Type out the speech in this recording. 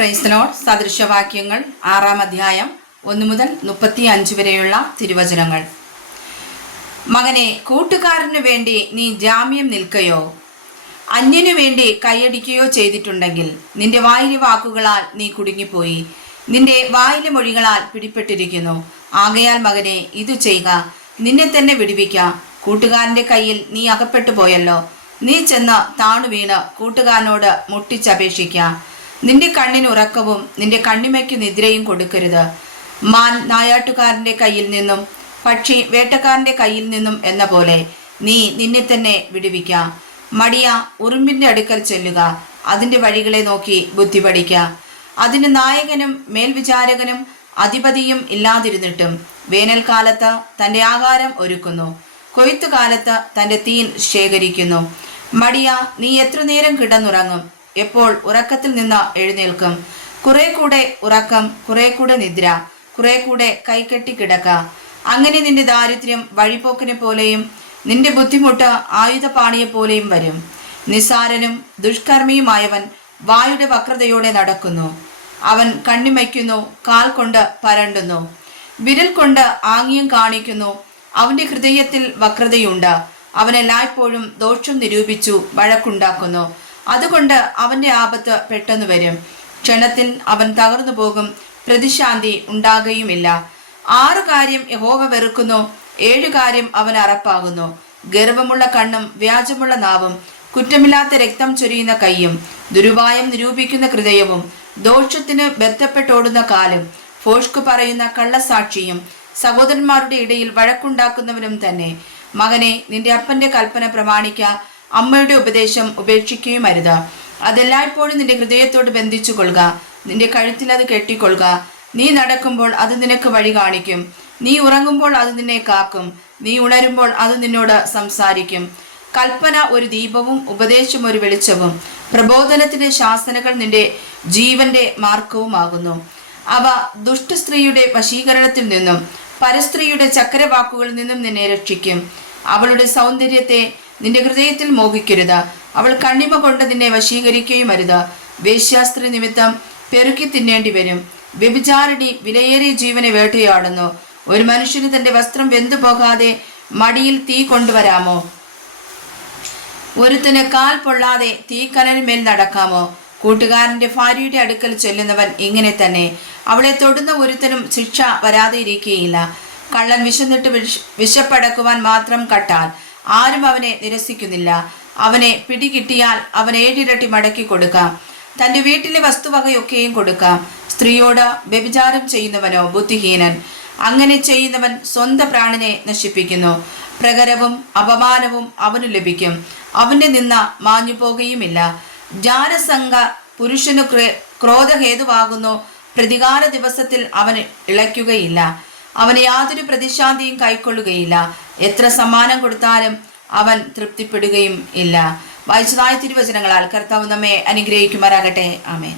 ക്രൈസ്തലോഡ് സദൃശവാക്യങ്ങൾ ആറാം അധ്യായം ഒന്ന് മുതൽ മുപ്പത്തി അഞ്ച് വരെയുള്ള തിരുവചനങ്ങൾ. മകനെ കൂട്ടുകാരനു വേണ്ടി നീ ജാമ്യം നിൽക്കയോ? അന്യനു വേണ്ടി കൈയടിക്കുകയോ ചെയ്തിട്ടുണ്ടെങ്കിൽ നിന്റെ വായിലെ വാക്കുകളാൽ നീ കുടുങ്ങിപ്പോയി. നിന്റെ വായിലെ മൊഴികളാൽ പിടിപ്പെട്ടിരിക്കുന്നു. ആകയാൽ മകനെ ഇത് ചെയ്യുക നിന്നെ തന്നെ വിടുവിക്ക. കൂട്ടുകാരന്റെ കയ്യിൽ നീ അകപ്പെട്ടു പോയല്ലോ നീ ചെന്ന് താണു വീണ് കൂട്ടുകാരനോട് മുട്ടിച്ചപേക്ഷിക്ക. നിന്റെ കണ്ണിന് ഉറക്കവും നിന്റെ കണ്ണിമയ്ക്ക് നിദ്രയും കൊടുക്കരുത്. മാൻ നായാട്ടുകാരന്റെ കയ്യിൽ നിന്നും പക്ഷി വേട്ടക്കാരന്റെ കയ്യിൽ നിന്നും എന്ന പോലെ നീ നിന്നെ തന്നെ വിടുവിക്ക. മടിയ ഉറുമ്പിന്റെ അടുക്കൽ ചെല്ലുക. അതിന്റെ വഴികളെ നോക്കി ബുദ്ധി പഠിക്ക അതിന് നായകനും മേൽവിചാരകനും അധിപതിയും ഇല്ലാതിരുന്നിട്ടും വേനൽക്കാലത്ത് തന്റെ ആഹാരം ഒരുക്കുന്നു. കൊയ്ത്തുകാലത്ത് തന്റെ തീൻ ശേഖരിക്കുന്നു. മടിയ നീ എത്ര നേരം കിടന്നുറങ്ങും? എപ്പോൾ ഉറക്കത്തിൽ നിന്ന് എഴുന്നേൽക്കും? കുറെ കൂടെ ഉറക്കം കുറെ കൂടെ നിദ്ര കുറെ കൂടെ കൈകെട്ടി കിടക്ക. അങ്ങനെ നിന്റെ ദാരിദ്ര്യം വഴിപോക്കിനെ പോലെയും നിന്റെ ബുദ്ധിമുട്ട് ആയുധപാണിയെ പോലെയും വരും. നിസാരനും ദുഷ്കർമ്മിയുമായവൻ വായുടെ വക്രതയോടെ നടക്കുന്നു. അവൻ കണ്ണിമയ്ക്കുന്നു കാൽ കൊണ്ട് പരണ്ടുന്നു. വിരൽ കൊണ്ട് ആംഗ്യം കാണിക്കുന്നു. അവന്റെ ഹൃദയത്തിൽ വക്രതയുണ്ട്. അവൻ എല്ലായ്പ്പോഴും ദോഷം നിരൂപിച്ചു വഴക്കുണ്ടാക്കുന്നു. അതുകൊണ്ട് അവന്റെ ആപത്ത് പെട്ടെന്ന് വരും. ക്ഷണത്തിൽ അവൻ തകർന്നു പോകും. പ്രതിശാന്തി ഉണ്ടാകുകയുമില്ല. ആറു കാര്യം യഹോവ വെറുക്കുന്നു. ഏഴു കാര്യം അവൻ അറപ്പാകുന്നു. ഗർവമുള്ള കണ്ണും വ്യാജമുള്ള നാവും കുറ്റമില്ലാത്ത രക്തം ചൊരിയുന്ന കൈയും ദുരുപായം നിരൂപിക്കുന്ന ഹൃദയവും ദോഷത്തിന് ബന്ധപ്പെട്ടോടുന്ന കാലും ഫോഷ്ക്ക് പറയുന്ന കള്ളസാക്ഷിയും സഹോദരന്മാരുടെ ഇടയിൽ വഴക്കുണ്ടാക്കുന്നവനും തന്നെ. മകനെ നിന്റെ അപ്പന്റെ കൽപ്പന പ്രമാണിക്ക. അമ്മയുടെ ഉപദേശം ഉപേക്ഷിക്കുകയും അരുത് അതെല്ലായ്പ്പോഴും നിന്റെ ഹൃദയത്തോട് ബന്ധിച്ചു കൊള്ളുക നിന്റെ കഴുത്തിൽ അത് കെട്ടിക്കൊള്ളുക. നീ നടക്കുമ്പോൾ അത് നിനക്ക് വഴി കാണിക്കും. നീ ഉറങ്ങുമ്പോൾ അത് നിന്നെ കാക്കും. നീ ഉണരുമ്പോൾ അത് നിന്നോട് സംസാരിക്കും. കൽപ്പന ഒരു ദീപവും ഉപദേശം ഒരു വെളിച്ചവും. പ്രബോധനത്തിന്റെ ശാസനകൾ നിന്റെ ജീവന്റെ മാർഗവുമാകുന്നു. അവ ദുഷ്ട സ്ത്രീയുടെ വശീകരണത്തിൽ നിന്നും പരസ്ത്രീയുടെ ചക്രവാക്കുകളിൽ നിന്നും നിന്നെ രക്ഷിക്കും. അവളുടെ സൗന്ദര്യത്തെ നിന്റെ ഹൃദയത്തിൽ മോഹിക്കരുത്. അവൾ കണ്ണിമ കൊണ്ട് നിന്നെ വശീകരിക്കുകയും അരുത് വേശ്യാസ്ത്രീ നിമിത്തം പെരുക്കി തിന്നേണ്ടി വരും. വ്യഭിചാരിണി വിലയേറിയ ജീവനെ വേട്ടയാടുന്നു. ഒരു മനുഷ്യന് തന്റെ വസ്ത്രം വെന്തു പോകാതെ മടിയിൽ തീ കൊണ്ടുവരാമോ? ഒരുത്തന് കാൽ പൊള്ളാതെ തീക്കലനുമേൽ നടക്കാമോ? കൂട്ടുകാരന്റെ ഭാര്യയുടെ അടുക്കൽ ചെല്ലുന്നവൻ ഇങ്ങനെ തന്നെ. അവളെ തൊടുന്ന ഒരുത്തനും ശിക്ഷ വരാതെ ഇരിക്കുകയില്ല. കള്ളൻ വിശന്നിട്ട് വിഷ- വിശപ്പടക്കുവാൻ മാത്രം കട്ടാൽ. ആരും അവനെ നിരസിക്കുന്നില്ല. അവനെ പിടികിട്ടിയാൽ അവൻ ഏഴിരട്ടി മടക്കി കൊടുക്കാം. തന്റെ വീട്ടിലെ വസ്തുവകയൊക്കെയും കൊടുക്കാം. സ്ത്രീയോട് വ്യഭിചാരം ചെയ്യുന്നവനോ ബുദ്ധിഹീനൻ. അങ്ങനെ ചെയ്യുന്നവൻ സ്വന്തം പ്രാണനെ നശിപ്പിക്കുന്നു. പ്രകരവും അപമാനവും അവനു ലഭിക്കും. അവന്റെ നിന്ന മാഞ്ഞു പോകുകയുമില്ല. ജാനസംഘ പുരുഷനു ക്രേ- ക്രോധഹേതുവാകുന്നു. പ്രതികാര ദിവസത്തിൽ അവൻ ഇളയ്ക്കുകയില്ല. അവന് യാതൊരു പ്രതിശാന്തിയും കൈക്കൊള്ളുകയില്ല. എത്ര സമ്മാനം കൊടുത്താലും അവൻ തൃപ്തിപ്പെടുകയും ഇല്ല. വായിച്ചതായ തിരുവചനങ്ങളാൽ കർത്താവ് നമ്മെ അനുഗ്രഹിക്കുമാറാകട്ടെ. ആമേൻ.